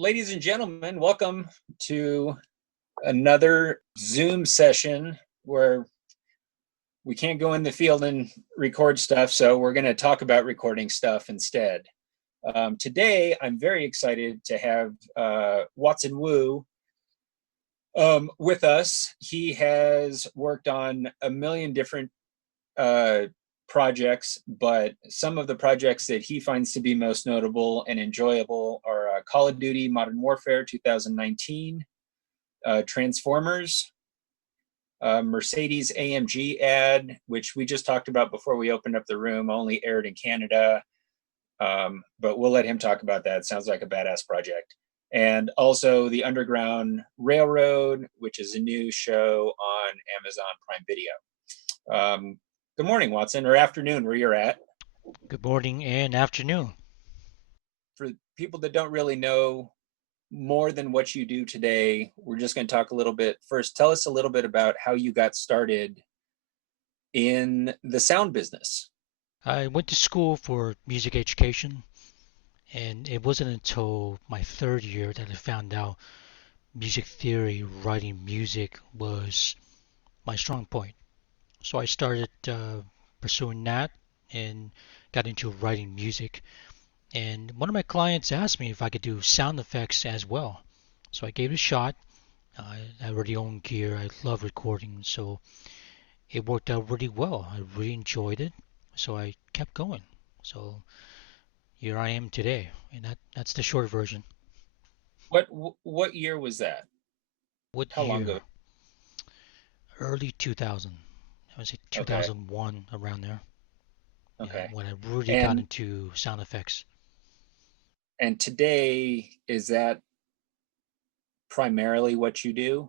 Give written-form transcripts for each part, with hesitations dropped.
Ladies and gentlemen, welcome to another Zoom session where we can't go in the field and record stuff, so we're going to talk about recording stuff instead. Today, I'm very excited to have Watson Wu with us. He has worked on a million different uh, projects, but some of the projects that he finds to be most notable and enjoyable are Call of Duty Modern Warfare 2019, Transformers, Mercedes-AMG ad, which we just talked about before we opened up the room, only aired in Canada, but we'll let him talk about that. Sounds like a badass project. And also the Underground Railroad, which is a new show on Amazon Prime Video. Good morning, Watson, or afternoon, where you're at. Good morning and afternoon. For people that don't really know more than what you do today, we're just going to talk a little bit. First, tell us a little bit about how you got started in the sound business. I went to school for music education, and it wasn't until my third year that I found out music theory, writing music, was my strong point. So I started pursuing that and got into writing music. And one of my clients asked me if I could do sound effects as well. So I gave it a shot. I already own gear. I love recording, so it worked out really well. I really enjoyed it, so I kept going. So here I am today, and that's the short version. What year was that? What How long year? ago? Early 2000. I would say Okay, 2001, around there. Yeah, okay. when I really got And into sound effects. today, is that primarily what you do?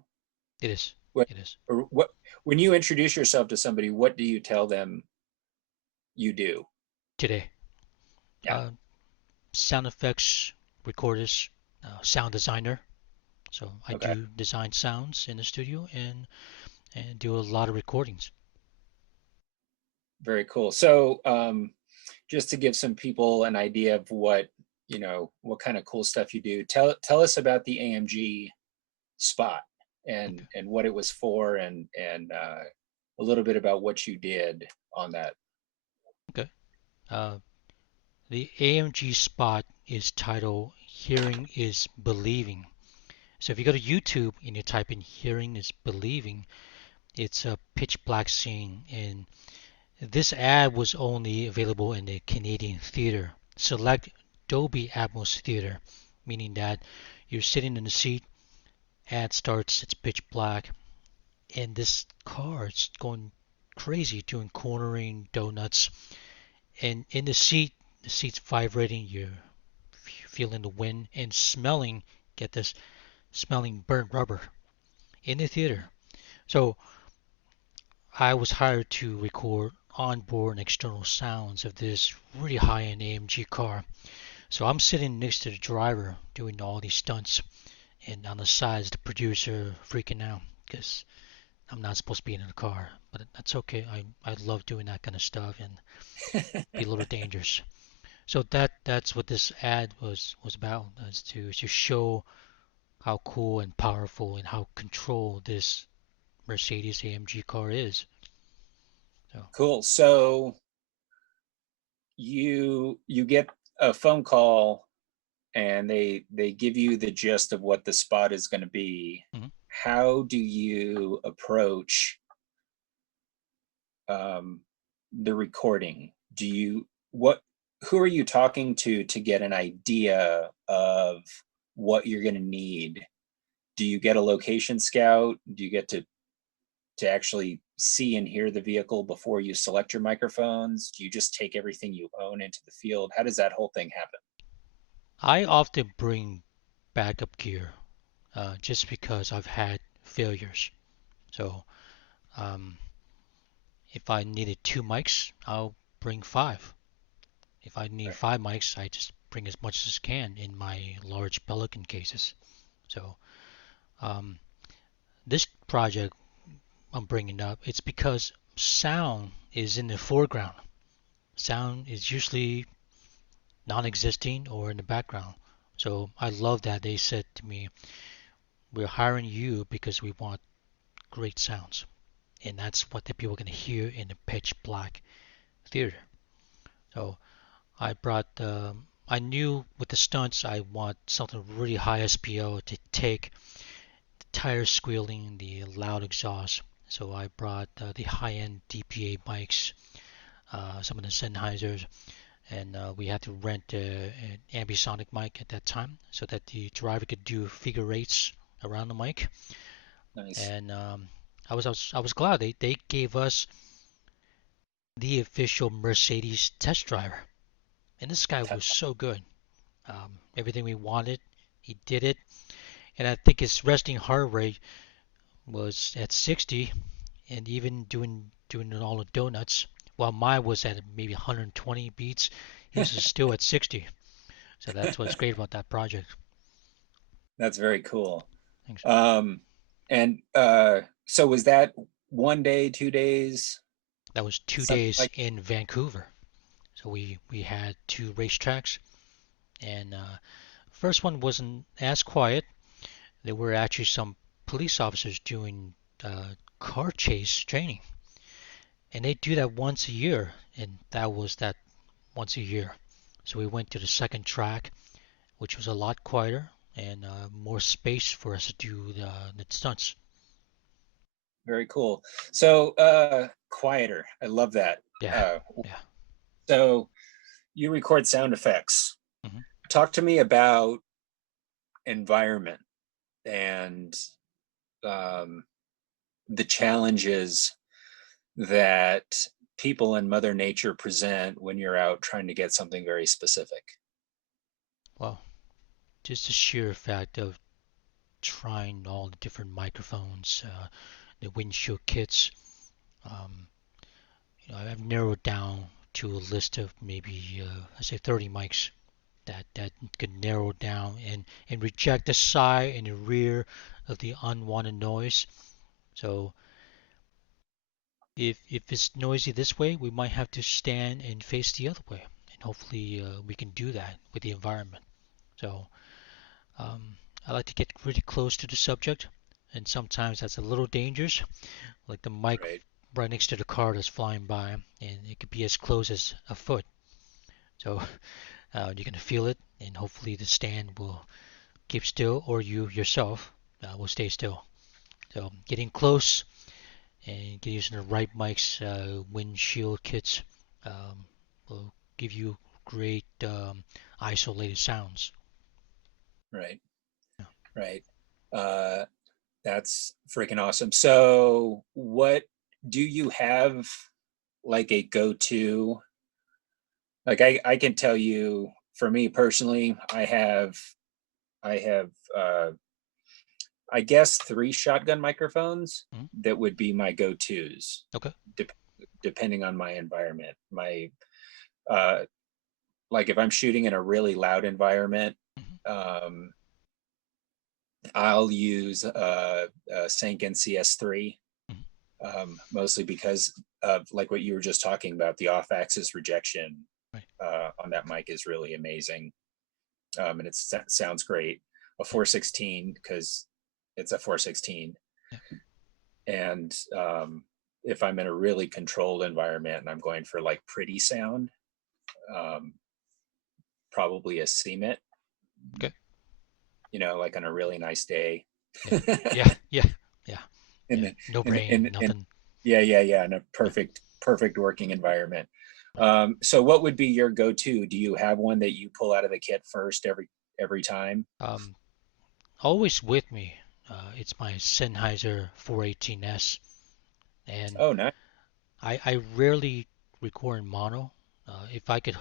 It is. What It is. or what when you introduce yourself to somebody, what do you tell them you do? Today. Yeah. Uh, Sound effects recorders, sound designer. So I Okay. do design sounds in the studio and do a lot of recordings. Very cool. So, just to give some people an idea of what kind of cool stuff you do, tell us about the AMG spot Okay. and what it was for, and a little bit about what you did on that. Okay. Uh, the AMG spot is titled "Hearing is Believing." So if you go to YouTube and you type in "Hearing is Believing," it's a pitch black scene, and this ad was only available in the Canadian theater, select Dolby Atmos theater, meaning that you're sitting in the seat, ad starts, it's pitch black, and this car is going crazy doing cornering, donuts, and in the seat's vibrating, you're feeling the wind and smelling, get this, smelling burnt rubber in the theater. So I was hired to record onboard and external sounds of this really high-end AMG car. So I'm sitting next to the driver doing all these stunts, and on the side is the producer freaking out because I'm not supposed to be in the car. But that's okay. I love doing that kind of stuff and be a little dangerous. So that's what this ad was about, is to show how cool and powerful and how controlled this Mercedes AMG car is. So Cool. So you get a phone call and they give you the gist of what the spot is going to be. mhm. How do you approach um, the recording? Do you what who are you talking to get an idea of what you're going to need? Do you get a location scout? Do you get to actually see and hear the vehicle before you select your microphones? Do you just take everything you own into the field? How does that whole thing happen? I often bring backup gear just because I've had failures. So um, if I needed two mics, I'll bring five. If I need Right. five mics, I just bring as much as I can in my large Pelican cases. So um, this project I'm bringing up, it's because sound is in the foreground. Sound is usually non-existing or in the background. So I love that they said to me, we're hiring you because we want great sounds. And that's what the people can hear in the pitch black theater. So I knew with the stunts I want something really high SPO to take the tire squealing, the loud exhaust. So I brought the high-end DPA mics, some of the Sennheisers, and we had to rent an ambisonic mic at that time so that the driver could do figure eights around the mic. Nice. And I was glad they gave us the official Mercedes test driver, and this guy was so good. Everything we wanted, he did it, and I think his resting heart rate was at 60, and even doing all the donuts, while mine was at maybe 120 beats, his is still at 60. So that's what's great about that project. That's very cool. Thanks. Um, and so was that 1 day, 2 days, That was two something days like? in Vancouver. So we had two racetracks, and first one wasn't as quiet. There were actually some police officers doing car chase training, and they do that once a year, and that was that once a year. So we went to the second track, which was a lot quieter and more space for us to do the stunts. Very cool. So quieter. I love that. Yeah, Uh, yeah. so you record sound effects. Hmm. Talk to me about environment and um, the challenges that people and Mother Nature present when you're out trying to get something very specific. Well, just the sheer fact of trying all the different microphones, the windshield kits. Um, I've narrowed down to a list of maybe I say 30 mics that can narrow down and reject the side and the rear of the unwanted noise. So if it's noisy this way, we might have to stand and face the other way, and hopefully we can do that with the environment. So um, I like to get really close to the subject, and sometimes that's a little dangerous, like the mic Right. right next to the car that's flying by, and it could be as close as a foot. So you're gonna feel it, and hopefully the stand will keep still, or you yourself will stay still. So getting close and get using the right mics, windshield kits will give you great isolated sounds. Right. Yeah. Right. Uh, that's freaking awesome. So, what do you have like a go-to? Like I can tell you for me personally, I have I guess three shotgun microphones Mhm. that would be my go-tos, Okay. de- depending on my environment. My uh, like if I'm shooting in a really loud environment, Hmm. um, I'll use a Sanken CS3, Hmm. mostly because of like what you were just talking about. The off-axis rejection Right. on that mic is really amazing, and it sounds great. A Yeah. 416 because it's a 416, Yeah. and if I'm in a really controlled environment and I'm going for like pretty sound, um, probably a CMIT, Okay. like on a really nice day. Yeah. Yeah. Yeah. Yeah. Yeah. in No in brain. in Nothing. yeah, in a Yeah. perfect working environment. Right. So what would be your go-to? Do you have one that you pull out of the kit first every time? Um, Always with me. It's my Sennheiser 418S, and Oh, nice. I rarely record in mono. If I could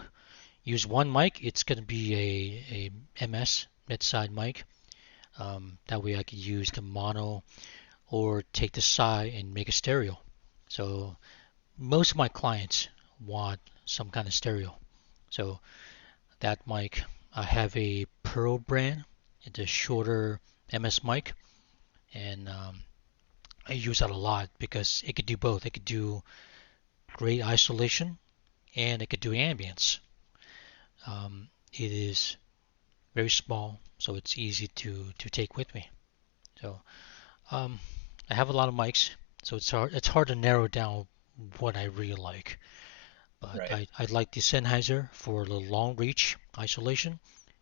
use one mic, it's gonna be a MS mid-side mic. That way I could use the mono or take the side and make a stereo. So most of my clients want some kind of stereo. So that mic, I have a Pearl brand. It's a shorter MS mic, and I use that a lot because it could do both. It could do great isolation and it could do ambience. It is very small, so it's easy to take with me. So um, I have a lot of mics, so it's hard to narrow down what I really like. But Right. I like the Sennheiser for the long reach isolation,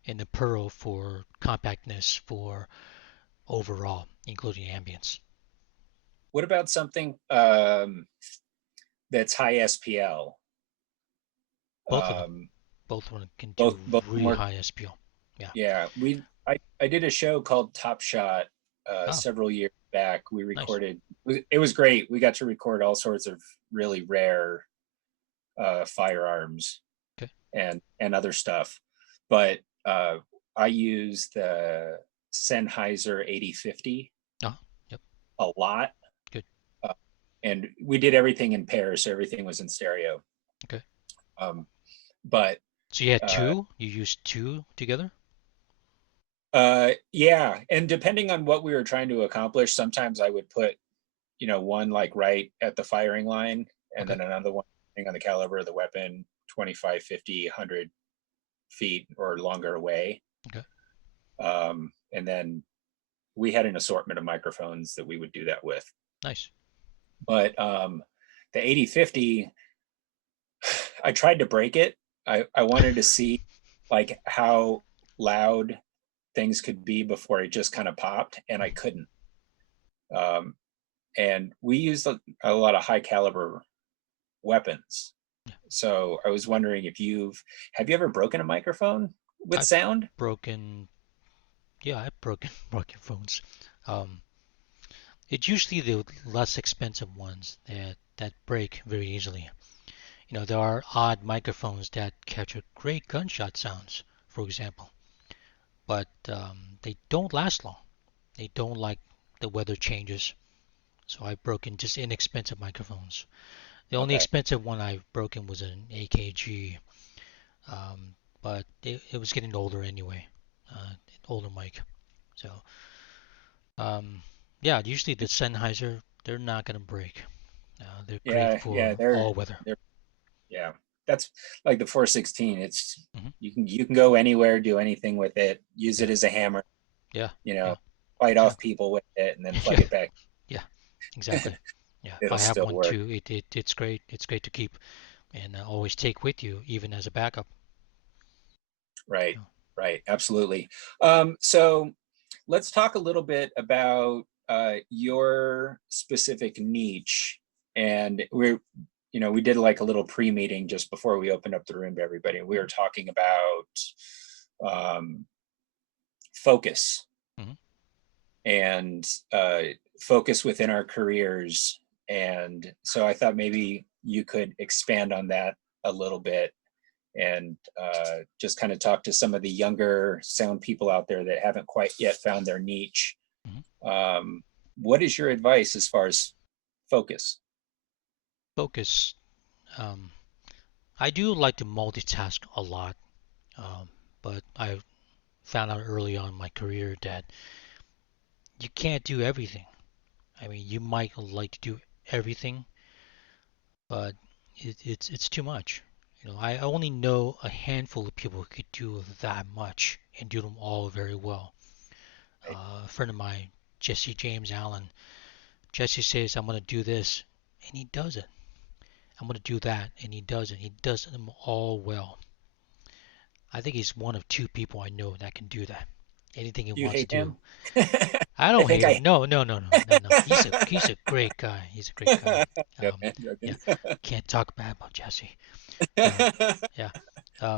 and the Pearl for compactness for overall, including ambience. What about something that's high SPL? Both of them, Um, both of them can do both really more. high SPL. Yeah. Yeah, I did a show called Top Shot Oh, several years back. We nice. recorded. It was great. We got to record all sorts of really rare firearms Okay. and other stuff. But I use the Sennheiser 8050 Oh, yep. a lot, Good. uh, and we did everything in pairs, so everything was in stereo. Okay. Um, but So you had uh, two. You used two together. yeah, and depending on what we were trying to accomplish, sometimes I would put one like right at the firing line, and Okay. then another one depending on the caliber of the weapon, 25, 50, 100 feet or longer away. Okay. And then we had an assortment of microphones that we would do that with. Nice. But the 8050, I tried to break it. I wanted to see like how loud things could be before it just kind of popped, and I Mhm. couldn't. Um, and we used a lot of high caliber weapons. Yeah. So I was wondering if have you ever broken a microphone with I've sound? broken. Yeah, I've broken broken phones. Um, it's usually the less expensive ones that break very easily. There are odd microphones that capture great gunshot sounds, for example, but they don't last long. They don't like the weather changes. So I've broken just inexpensive microphones. The only Okay. expensive one I've broken was an AKG, um, but it was getting older anyway, older mic. So um, yeah, usually the Sennheiser, they're not gonna break. They're great Yeah, for all weather. they're yeah. That's like the 416. It's Hmm. you can go anywhere, do anything with it, use it Yeah, as a hammer, yeah, you know, yeah, fight off exactly. people with it and then plug Yeah, it back. yeah, exactly. Yeah, It'll I have still one work. too. It's great. It's great to keep and always take with you, even as a backup. Right. Yeah. Right. Absolutely. So let's talk a little bit about your specific niche. And we did like a little pre-meeting just before we opened up the room to everybody. We were talking about um, focus Hmm. and focus within our careers. And so I thought maybe you could expand on that a little bit and just kind of talk to some of the younger sound people out there that haven't quite yet found their niche. Hmm. Um, what is your advice as far as focus? Focus. Um, I do like to multitask a lot, um, but I found out early on in my career that you can't do everything. I mean, you might like to do everything, but it's too much. I only know a handful of people who could do that much and do them all very well. Right? A friend of mine, Jesse James Allen, Jesse says, I'm going to do this, and he does it. I'm going to do that, and he does it. He does them all well. I think he's one of two people I know that can do that. Anything he Do you wants to hate do. him? I I don't think hate him. I No, no, no, no, no, no. He's a great guy. He's a great guy. joking, Yeah, joking. can't talk bad about Jesse. Uh, yeah,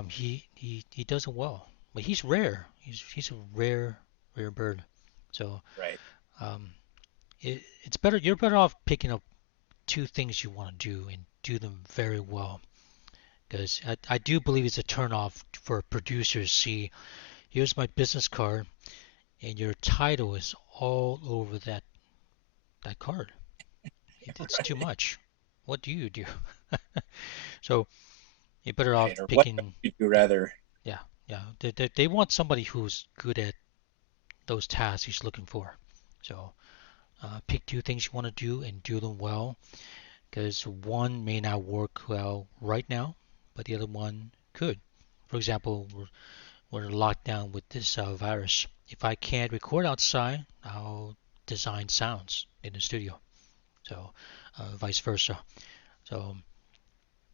he does it well, but he's rare. He's a rare bird. So Right. um, it's better. You're better off picking up two things you want to do and do them very well. Because I do believe it's a turnoff for producers. See, here's my business card, and your title is all over that card. It's too Right. much. What do you do? So you're better off Right. Or what picking. would you Yeah, rather? yeah, yeah. They want somebody who's good at those tasks he's looking for. So pick two things you want to do and do them well, because one may not work well right now, but the other one could. For example, we're locked down with this virus. If I can't record outside, I'll design sounds in the studio. So, vice versa. So,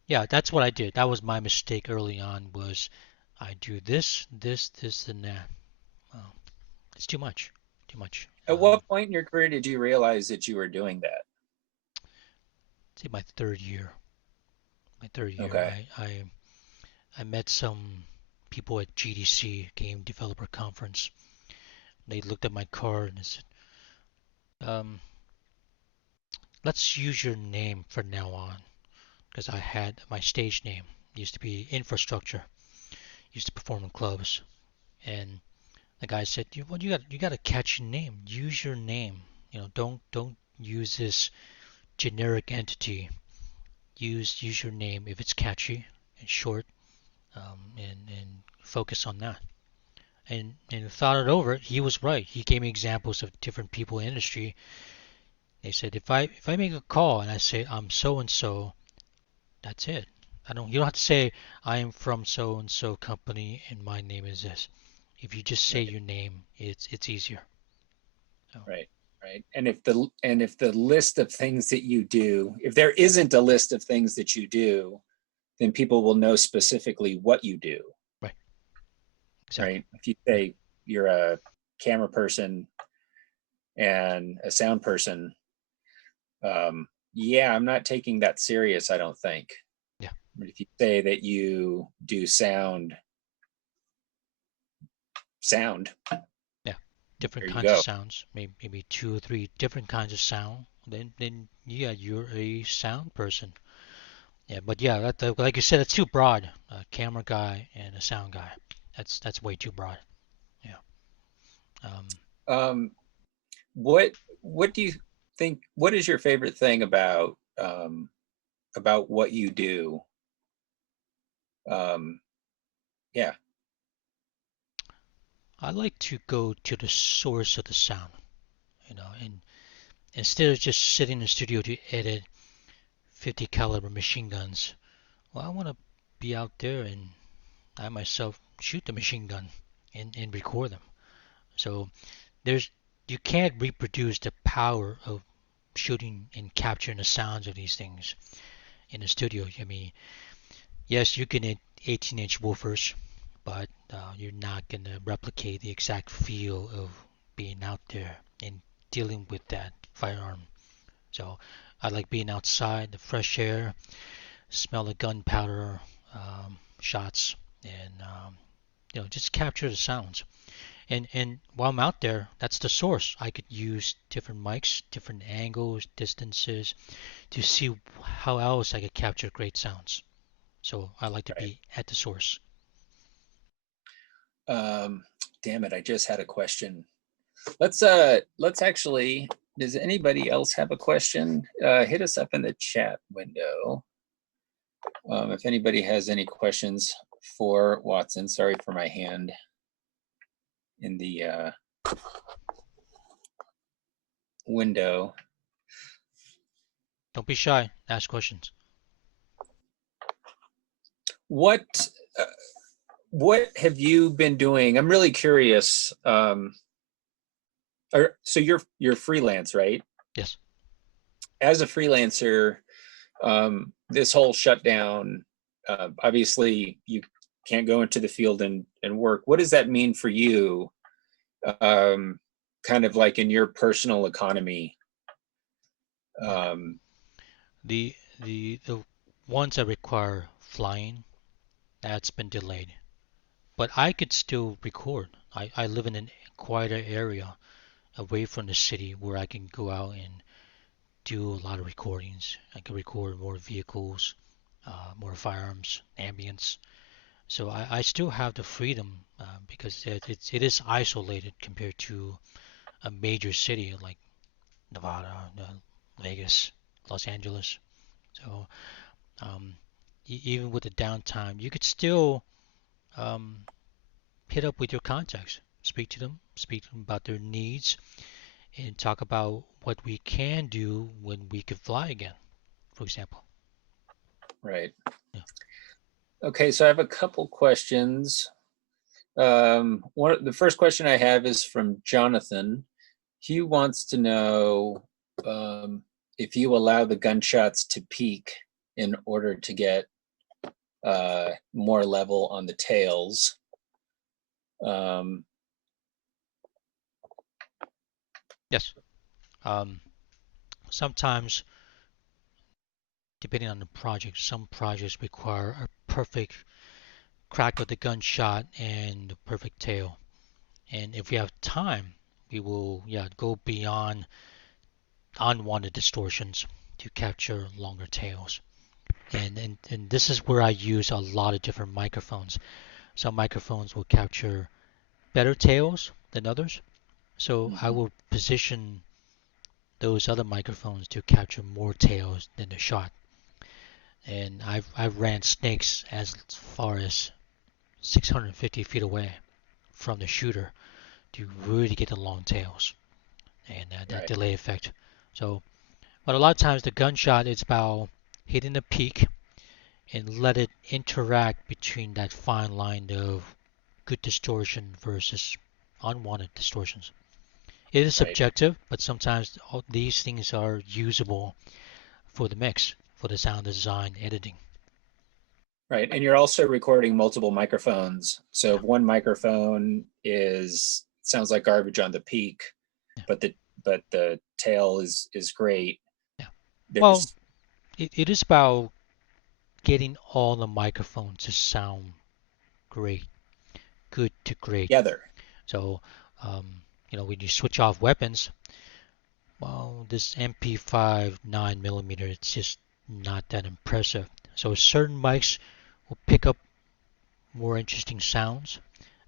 yeah, that's what I did. That was my mistake early on. Was I do this, and that. Uh, it's too much. Too much. At what point in your career did you realize that you were doing that? Say my third year. My third year, Okay. I met some people at GDC, Game Developer Conference. They looked at my card and said, um, "Let's use your name from now on." Because I had my stage name used to be Infrastructure. Used to perform in clubs, and the guy said, "Well, you got a catchy name. Use your name. Don't use this generic entity. Use your name if it's catchy and short, and focus on that." And thought it over. He was right. He gave me examples of different people in the industry. They said if I make a call and I say I'm so and so, that's it. You don't have to say I am from so and so company and my name is this. If you just say Right. your name, it's easier. So Right. Right. And if the list of things that you do, if there isn't a list of things that you do, then people will know specifically what you do. right, exactly. Right. If you say you're a camera person and a sound person, yeah, I'm not taking that serious, I don't think. Yeah, But if you say that you do sound, yeah. Different there you kinds of go. sounds, maybe two or three different kinds of sound. Then yeah, you're a sound person. Yeah, but yeah, like you said, it's too broad. A camera guy and a sound guy. That's way too broad. Yeah. Um, Um, what do you think? What is your favorite thing about what you do? Um, yeah, I like to go to the source of the sound, and instead of just sitting in the studio to edit 50 caliber machine guns, well, I want to be out there and I myself shoot the machine gun and record them. So there's you can't reproduce the power of shooting and capturing the sounds of these things in the studio. I mean, yes, you can hit 18-inch woofers, but you're not gonna replicate the exact feel of being out there and dealing with that firearm. So I like being outside, the fresh air, smell the gunpowder shots, and just capture the sounds. And while I'm out there, that's the source. I could use different mics, different angles, distances to see how else I could capture great sounds. So I like to right. be at the source. Um, damn it, I just had a question. Let's actually, does anybody else have a question? Hit us up in the chat window. If anybody has any questions for Watson, sorry for my hand in the window. Don't be shy. Ask questions. What uh, what have you been doing? I'm really curious. So you're freelance, right? Yes. As a freelancer, this whole shutdown, obviously you can't go into the field and work. What does that mean for you, kind of like in your personal economy? Yeah. Um, The ones that require flying, that's been delayed. But I could still record. I live in a quieter area away from the city where I can go out and do a lot of recordings. I can record more vehicles, more firearms, ambience. So I still have the freedom because it is isolated compared to a major city like Nevada, Vegas, Los Angeles. So um, even with the downtime, you could still um, hit up with your contacts, speak to them about their needs, and talk about what we can do when we could fly again, for example. right. Yeah. Okay, so I have a couple questions. The first question I have is from Jonathan. He wants to know um, if you allow the gunshots to peak in order to get more level on the tails. Um, Yes. Um, Sometimes, depending on the project, some projects require a perfect crack of the gunshot and the perfect tail. And if we have time, we will, yeah, go beyond unwanted distortions to capture longer tails. And this is where I use a lot of different microphones. Some microphones will capture better tails than others. So I mhm, will position those other microphones to capture more tails than the shot. And I've ran snakes as far as 650 feet away from the shooter to really get the long tails and that right, delay effect. So, but a lot of times the gunshot is about hitting the peak and let it interact between that fine line of good distortion versus unwanted distortions. It is right, subjective, but sometimes all these things are usable for the mix, for the sound design editing. right. And you're also recording multiple microphones. So Yeah, if one microphone is sounds like garbage on the peak, yeah, but the tail is great. yeah. Well, There's it is about getting all the microphones to sound great, good to great. together, So, when you switch off weapons, well, this MP5 9mm, it's just not that impressive. So certain mics will pick up more interesting sounds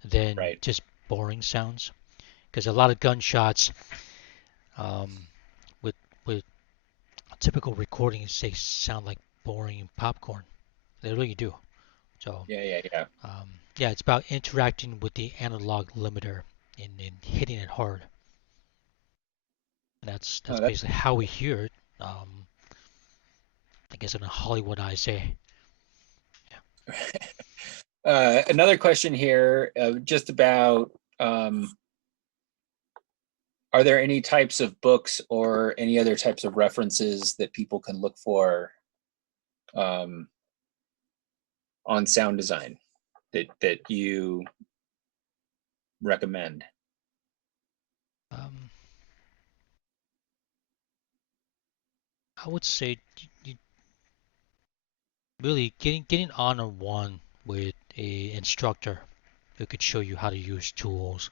than right? just boring sounds. Because a lot of gunshots, um, with with typical recordings, they sound like boring popcorn. They really do. So Yeah, yeah, yeah. yeah, it's about interacting with the analog limiter and hitting it hard. And that's Oh, basically how we hear it. I guess in a Hollywood I say. Yeah. Another question here, just about are there any types of books or any other types of references that people can look for um, on sound design that you recommend? Um, I would say you really getting on one with a instructor who could show you how to use tools,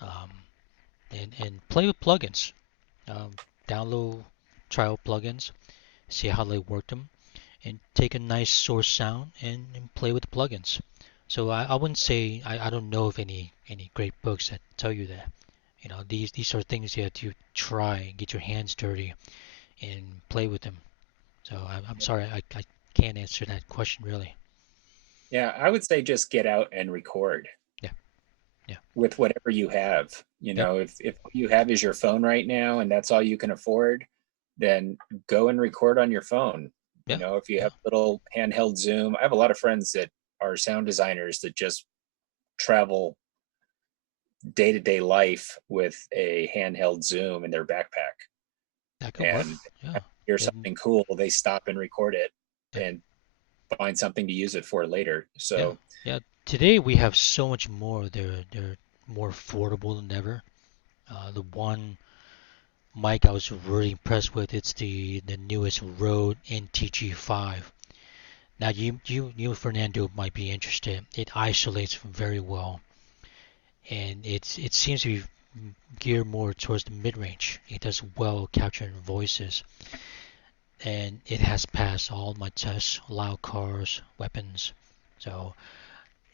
um, and play with plugins. Um, Download trial plugins, see how they work them, and take a nice source sound and play with the plugins. So I wouldn't say I don't know of any great books that tell you that. These are things you have to try and get your hands dirty and play with them. So I'm sorry I can't answer that question really. Yeah, I would say just get out and record Yeah, yeah, with whatever you have. yep, If what you have is your phone right now and that's all you can afford, then go and record on your phone. yeah, If you yeah, have a little handheld Zoom, I have a lot of friends that are sound designers that just travel day to day life with a handheld Zoom in their backpack. that could work. And Yeah, hear and something cool, they stop and record it yeah, and find something to use it for later. yeah, So, yeah. Today we have so much more. They're more affordable than ever. The one mic I was really impressed with, it's the newest Rode NTG5. Now you Fernando might be interested. It isolates very well, and it seems to be geared more towards the mid-range. It does well capturing voices, and it has passed all my tests, loud cars, weapons. So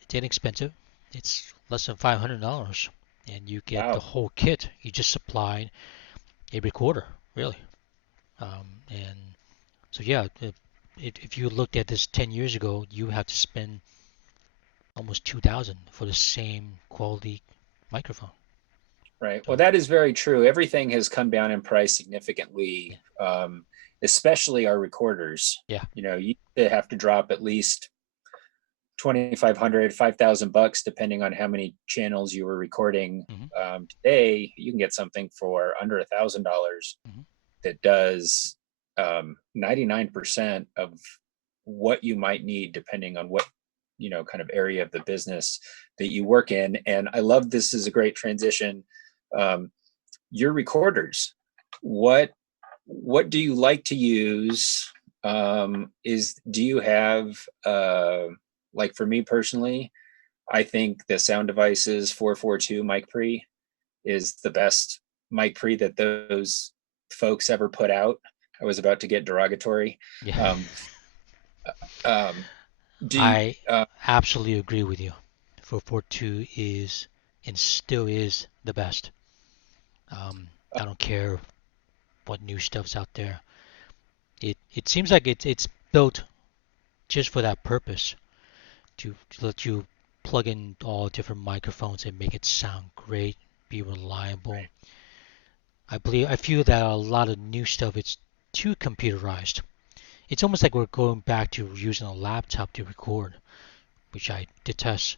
it's inexpensive. It's less than $500, and you get the wow, whole kit. You just supplied a recorder, really. And so yeah, if you looked at this 10 years ago, you have to spend almost 2,000 for the same quality microphone. right. Well, So that is very true. Everything has come down in price significantly, yeah, especially our recorders. yeah, You have to drop at least $2,500, $5,000, depending on how many channels you were recording. Hmm. Today, you can get something for under $1,000 Hmm. that does 99% of what you might need, depending on what kind of area of the business that you work in. And I love this is a great transition. Um, your recorders, what do you like to use? Is do you have like for me personally, I think the Sound Devices 442 mic pre is the best mic pre that those folks ever put out. I was about to get derogatory. Yeah. Um, um, do you, I absolutely agree with you. 442 is and still is the best. I don't care what new stuff's out there. It seems like it's built just for that purpose to let you plug in all different microphones and make it sound great, be reliable. right, I feel that a lot of new stuff it's too computerized. It's almost like we're going back to using a laptop to record, which I detest.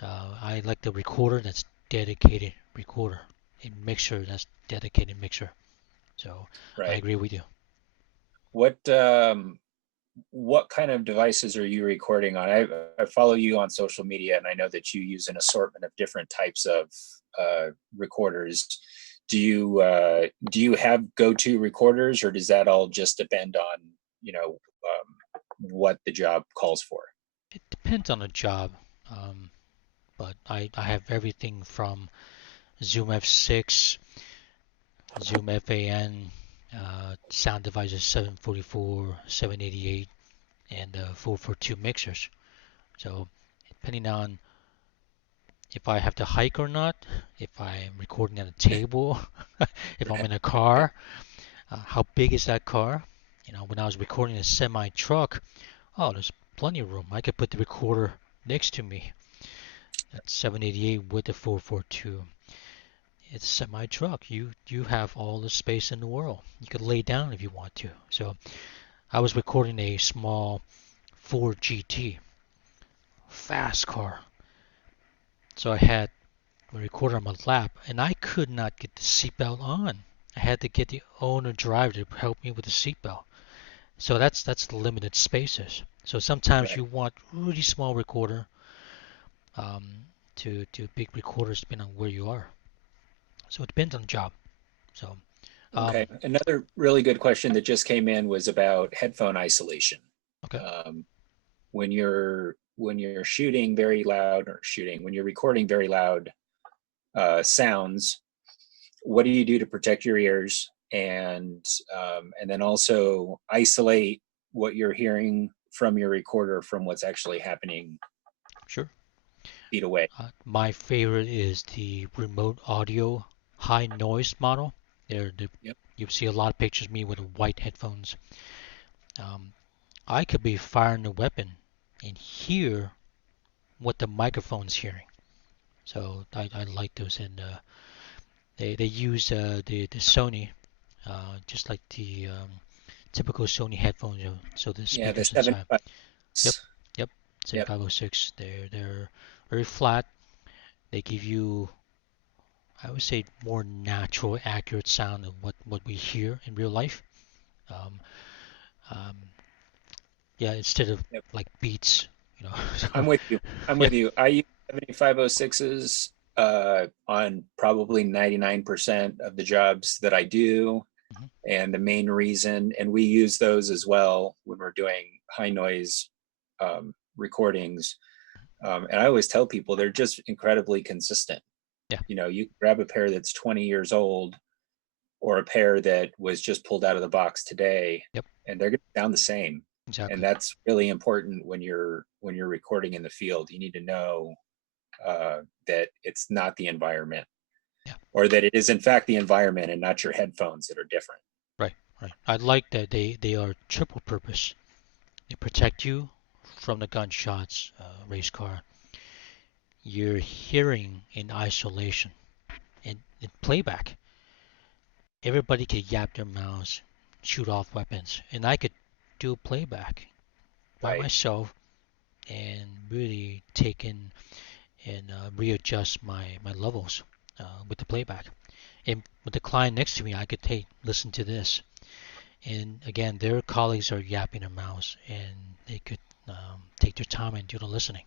I like the recorder that's dedicated recorder, a mixer that's dedicated mixer. So I right. agree with you. What what kind of devices are you recording on? I follow you on social media, and I know that you use an assortment of different types of recorders. Do you have go-to recorders, or does that all just depend on what the job calls for? It depends on the job, but I have everything from Zoom F6, Zoom FAN, sound devices 744, 788, and 442 mixers. So depending on if I have to hike or not, if I'm recording at a table, if I'm in a car, how big is that car? When I was recording a semi truck, oh, there's plenty of room. I could put the recorder next to me. That's 788 with the 442. It's a semi truck. You have all the space in the world. You could lay down if you want to. So I was recording a small Ford GT, fast car. So I had my recorder on my lap, and I could not get the seatbelt on. I had to get the owner driver to help me with the seatbelt. So that's the limited spaces. So sometimes Right. you want really small recorder to big recorders depending on where you are. So it depends on the job. So Okay. um, Another really good question that just came in was about headphone isolation. okay, Um, when you're shooting very loud or shooting when you're recording very loud sounds, what do you do to protect your ears and then also isolate what you're hearing from your recorder from what's actually happening sure. feet away? My favorite is the remote audio high noise model. They're Yep. you see a lot of pictures of me with white headphones. Um, I could be firing a weapon and hear what the microphone's hearing. So I like those, and they use the Sony, just like the typical Sony headphones. So the Yeah, the speakers inside. 75. Yep, yep. Yep. 7506. They're very flat. They give you, I would say, more natural, accurate sound of what we hear in real life. Um, um, yeah, instead of Yep. like beats, you know. I'm So with you. I'm yeah. with you. I use 7506s on probably 99% of the jobs that I do. Mhm. And the main reason, and we use those as well when we're doing high noise recordings. And I always tell people they're just incredibly consistent. Yeah. You grab a pair that's 20 years old or a pair that was just pulled out of the box today, Yep. and they're going to sound the same. And Exactly. that's really important when you're recording in the field. You need to know that it's not the environment, Yeah. or that it is in fact the environment and not your headphones that are different. Right. Right. I like that they are triple purpose. They protect you from the gunshots, race car. You're hearing in isolation and in playback. Everybody could yap their mouths, shoot off weapons, and I could do playback by Right. myself and really take in and readjust my levels with the playback. And with the client next to me, I could, hey, listen to this. And again, their colleagues are yapping their mouths, and they could take their time and do the listening.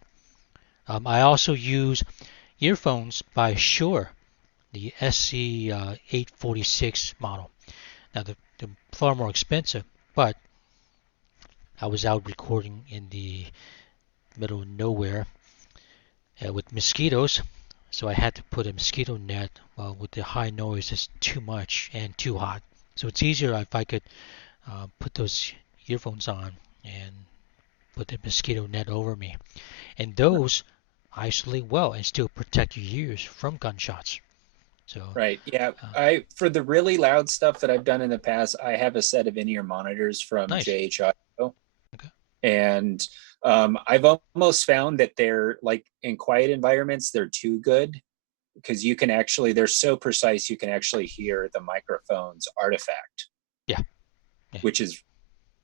I also use earphones by Shure, the SC846 model. Now, they're far more expensive, but I was out recording in the middle of nowhere with mosquitoes, so I had to put a mosquito net. With the high noise, it's too much and too hot. So it's easier if I could put those earphones on and put the mosquito net over me. And those isolate well and still protect your ears from gunshots. So, Right. Yeah. uh, I for the really loud stuff that I've done in the past, I have a set of in-ear monitors from nice. JH Audio, Okay. and I've almost found that they're like in quiet environments, they're too good because you can actually they're so precise you can actually hear the microphone's artifact, Yeah. Yeah. which is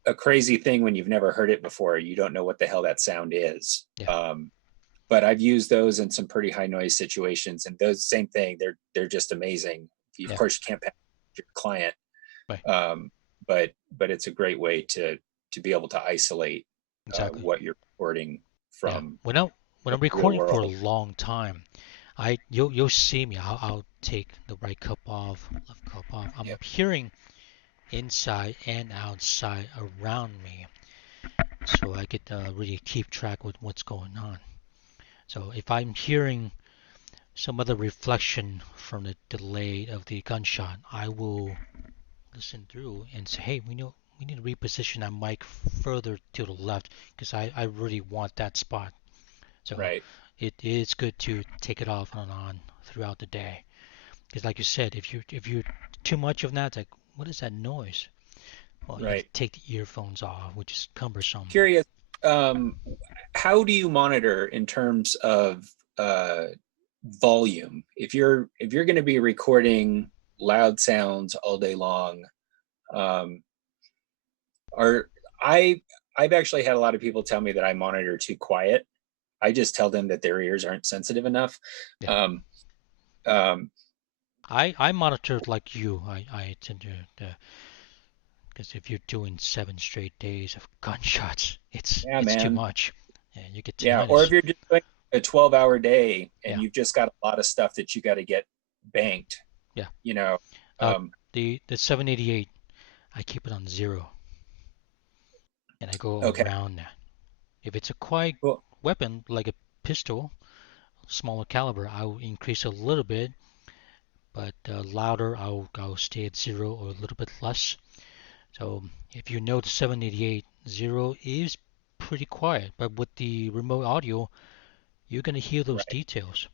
a crazy thing when you've never heard it before. You don't know what the hell that sound is. Yeah. But I've used those in some pretty high noise situations, and those same thing. They're just amazing. Of Yeah. course, you can't pass your client, Right. um, but it's a great way to be able to isolate Exactly. what you're recording Yeah. from When the I'm real recording for a world. long time, you'll see me. I'll take the right cup off, left cup off. I'm Yep. hearing inside and outside around me, so I could really keep track with what's going on. So if I'm hearing some other reflection from the delay of the gunshot, I will listen through and say, hey, we need to reposition that mic further to the left because I really want that spot. So Right. it is good to take it off and on throughout the day. Because like you said, if you're too much of that, it's like, what is that noise? Well, you got to Right. take the earphones off, which is cumbersome. Curious. Um, how do you monitor in terms of uh, volume if you're going to be recording loud sounds all day long? um are I I've actually had a lot of people tell me that I monitor too quiet. I just tell them that their ears aren't sensitive enough. Yeah. um um I monitor it like you. I tend to, because if you're doing 7 straight days of gunshots, yeah, it's too man. much, and you get Yeah, or if tinnitus. you're just doing a 12-hour day and Yeah. you've just got a lot of stuff that you got to get banked, Yeah. you know. Uh, um the 788, I keep it on zero, and I go okay. around that. If it's a quiet Well, weapon like a pistol, smaller caliber, I'll increase a little bit, but louder, I'll stay at zero or a little bit less. So if you know the 788, zero is pretty quiet, but with the remote audio, you're gonna hear those right, details.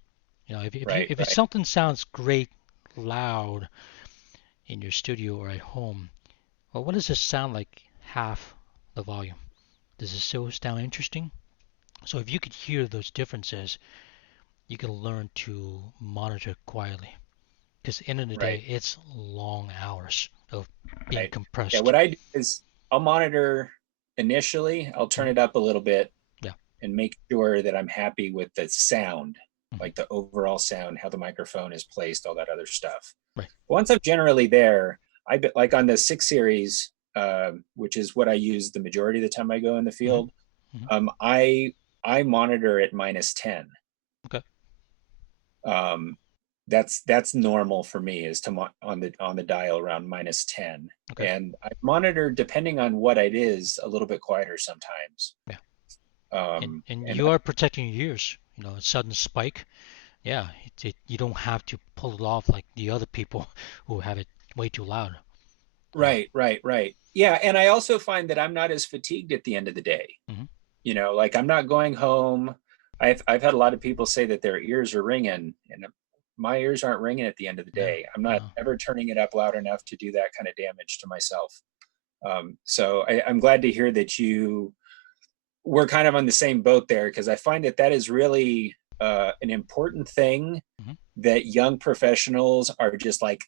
You know, right, if it's right, something sounds great loud in your studio or at home, well, what does it sound like half the volume? Does it still sound interesting? So if you could hear those differences, you can learn to monitor quietly. Because at the end of the day, right, it's long hours of being right. Yeah, compressed. what I do is I'll monitor initially. I'll turn Hmm. it up a little bit Yeah. and make sure that I'm happy with the sound, Hmm. like the overall sound, how the microphone is placed, all that other stuff. Right. Once I'm generally there, like on the 6 series, which is what I use the majority of the time I go in the Hmm. field. Hmm. I monitor at -10. Okay. Um, that's normal for me is to on the dial around -10, Okay. and I monitor depending on what it is a little bit quieter sometimes. Yeah. And And you are protecting your ears. You know, a sudden spike. Yeah. You don't have to pull it off like the other people who have it way too loud. Uh, right, right, right. Yeah, and I also find that I'm not as fatigued at the end of the day. hmm. Like I'm not going home. I've had a lot of people say that their ears are ringing, and my ears aren't ringing at the end of the No. day. I'm not No. ever turning it up loud enough to do that kind of damage to myself. So I'm glad to hear that we're kind of on the same boat there, because I find that that is really an important thing Hmm. that young professionals are just like,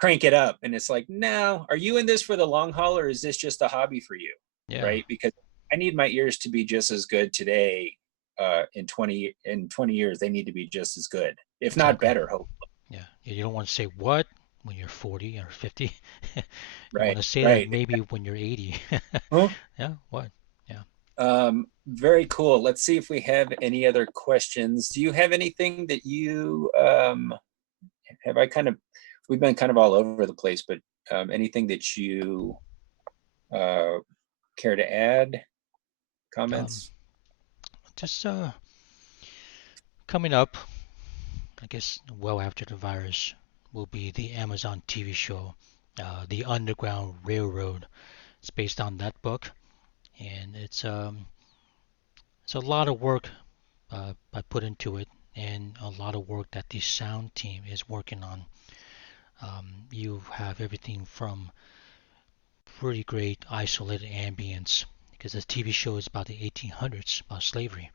crank it up. And it's like, no, are you in this for the long haul, or is this just a hobby for you? Yeah. Right? Because I need my ears to be just as good today. In 20 years, they need to be just as good, if not Exactly. better. Hope. Yeah. You don't want to say what when you're 40 or 50. You want Right. to say that Right. maybe when you're 80. Huh? Yeah. What? Yeah. Very cool. Let's see if we have any other questions. Do you have anything that you have? I kind of we've been kind of all over the place, but anything that you uh, care to add? Um, Comments? just coming up, I guess well after the virus will be the Amazon TV show, The Underground Railroad. It's based on that book, and it's a lot of work I put into it, and a lot of work that the sound team is working on. You have everything from pretty great isolated ambience because the TV show is about the 1800s, about slavery,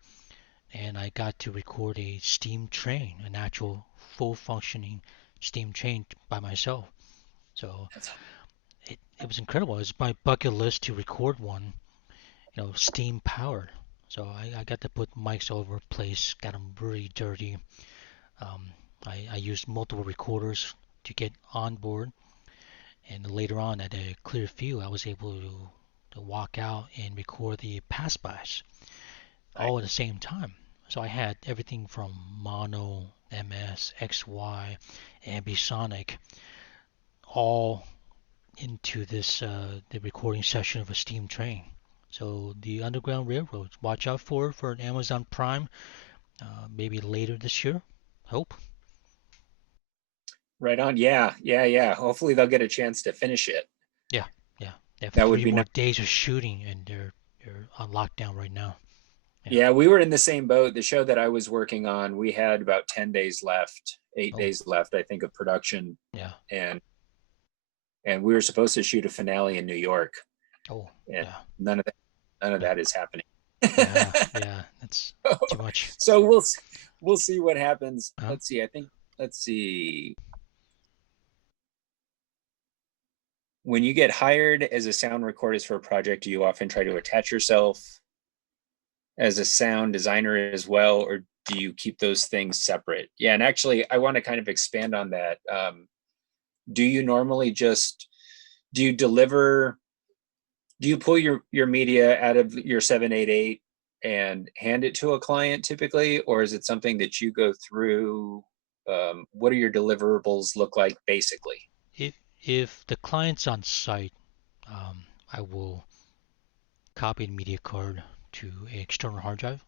and I got to record a steam train, an actual full functioning steam train by myself. So That's it was incredible. It was my bucket list to record one, steam powered. So I got to put mics all over the place, got them really dirty. Um, I used multiple recorders to get on board, and later on at a clear field, I was able to walk out and record the pass-bys nice. all at the same time. So I had everything from mono, MS, XY, ambisonic, all into this the recording session of a steam train. So the Underground Railroad, watch out for an Amazon Prime, maybe later this year. Hope. Right on. Yeah, yeah, yeah. Hopefully they'll get a chance to finish it. Yeah, yeah. They have That would three be more nice. days of shooting, and they're on lockdown right now. Yeah. Yeah, we were in the same boat. The show that I was working on, we had about 10 days left, eight Oh, days left, I think, of production. yeah. And we were supposed to shoot a finale in New York, Oh, and yeah. none of that none of Yeah. that is happening. Yeah. Yeah. That's too much. So we'll see what happens. Huh? Let's see. When you get hired as a sound recordist for a project, do you often try to attach yourself as a sound designer as well, or do you keep those things separate? Yeah, and actually, I want to kind of expand on that. Do you normally just do you deliver? Do you pull your media out of your 788 and hand it to a client typically, or is it something that you go through? What do your deliverables look like basically? If if the client's on site, I will copy the media card to an external hard drive.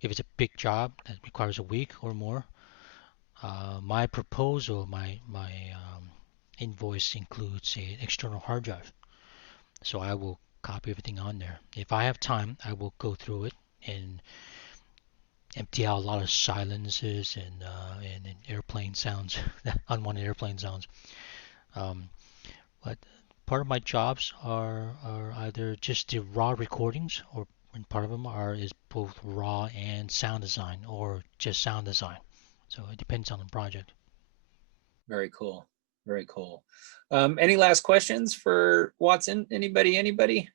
If it's a big job that requires a week or more, my proposal, my invoice includes an external hard drive. So I will copy everything on there. If I have time, I will go through it and empty out a lot of silences and airplane sounds, unwanted airplane sounds. Um, but part of my jobs are either just the raw recordings, or and part of them are is both raw and sound design, or just sound design. So it depends on the project. Very cool. Very cool. Any last questions for Watson? Anybody? Anybody?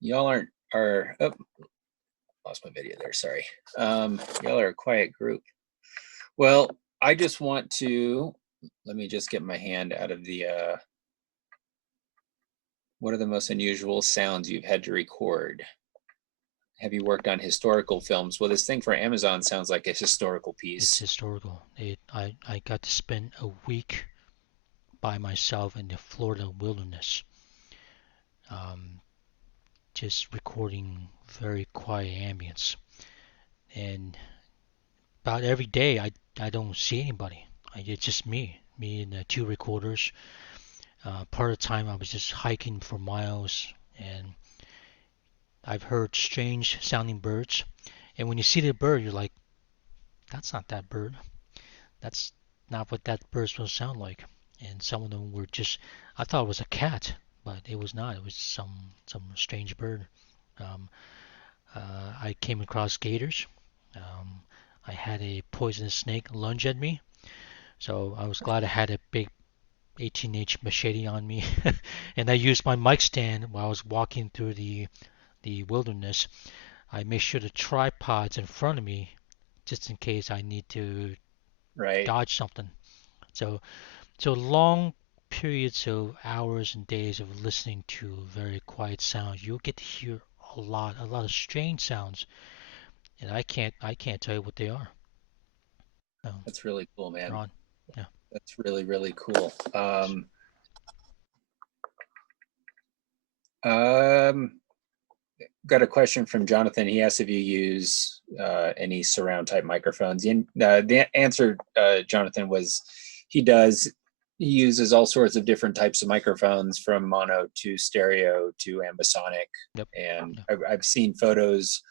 Y'all are oh, lost my video there. Sorry. Y'all are a quiet group. Well, I just want to let me just get my hand out of the what are the most unusual sounds you've had to record? Have you worked on historical films? Well, this thing for Amazon sounds like a historical It's piece. historical. I got to spend a week by myself in the Florida wilderness, um, just recording very quiet ambience. And about every day, I don't see anybody. It's just me and the two recorders. Part of the time, I was just hiking for miles, and I've heard strange sounding birds. And when you see the bird, you're like, that's not that bird. That's not what that bird's supposed to sound like. And some of them were just, I thought it was a cat, but it was not. It was some strange bird. Um, I came across gators. Um, I had a poisonous snake lunge at me, so I was glad I had a big 18-inch machete on me, and I used my mic stand while I was walking through the wilderness. I make sure the tripod's in front of me just in case I need to Right. dodge something. So so long periods of hours and days of listening to very quiet sounds, you'll get to hear a lot of strange sounds, and I can't tell you what they are. Um, That's really cool, they're man. on. Yeah. That's really, really cool. Um, got a question from Jonathan. He asked if you use any surround type microphones. The answer, Jonathan, was he does. He uses all sorts of different types of microphones, from mono to stereo to ambisonic, Yep. and Yeah. I've seen photos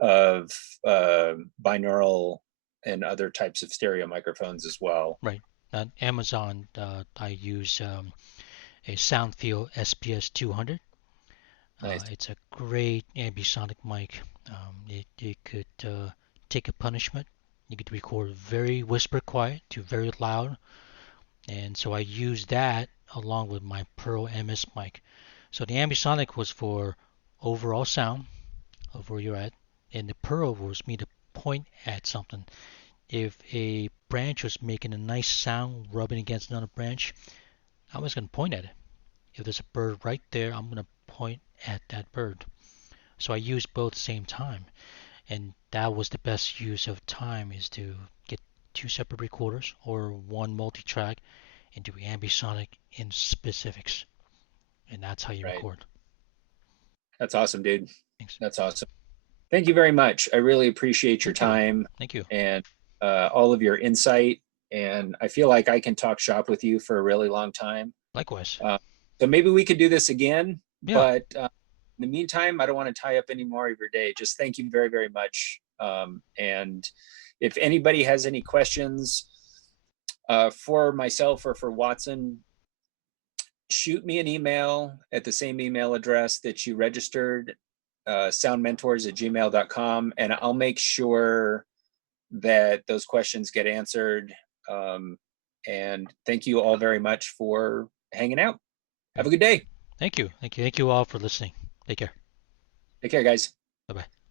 of binaural and other types of stereo microphones as well. Right. On Amazon, I use a Soundfield SPS 200. Nice. It's a great ambisonic mic. It could take a punishment. You could record very whisper quiet to very loud, and so I use that along with my Pro MS mic. So the ambisonic was for overall sound of where you're at, and the Pro was me to point at something. If a branch was making a nice sound rubbing against another branch, I was going to point at it. If there's a bird right there, I'm going to point at that bird. So I used both at the same time, and that was the best use of time, is to get two separate recorders or one multi-track and do ambisonic in specifics, and that's how you Right. record. That's awesome, dude. Thanks. That's awesome. Thank you very much. I really appreciate your Thank you. time Thank you. and all of your insight. And I feel like I can talk shop with you for a really long time. Likewise. Uh, so maybe we could do this again. Yeah. But in the meantime, I don't want to tie up any more of your day. Just thank you very, very much. And if anybody has any questions for myself or for Watson, shoot me an email at the same email address that you registered, soundmentors@gmail.com, and I'll make sure that those questions get answered. Um, and thank you all very much for hanging out. Have Okay. a good day. Thank you. Thank you. Thank you all for listening. Take care. Take care, guys. Bye bye.